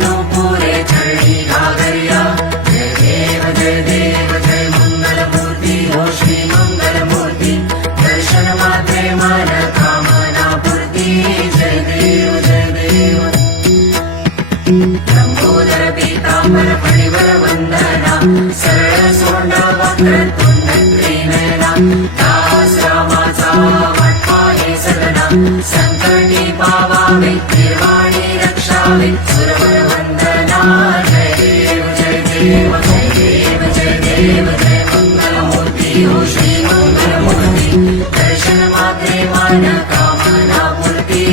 विष्णु पुरे चरणी घागरिया जय देव जय मंगल मूर्ति हो श्री मंगल मूर्ति दर्शन मात्रे मन कामना पूर्ति जय देव लंबोदर पीतांबर फणिवर वंदना सरळ सोंड वक्रतुंड त्रिनयना दास रामाचा वाटपाहे सदना संकटी पावावे निर्वाणी रक्षावे सुरवर वंदना जय देव जय मंगल मूर्ति हो श्री मंगल मूर्ति दर्शन मात्रे मन कामना पूर्ति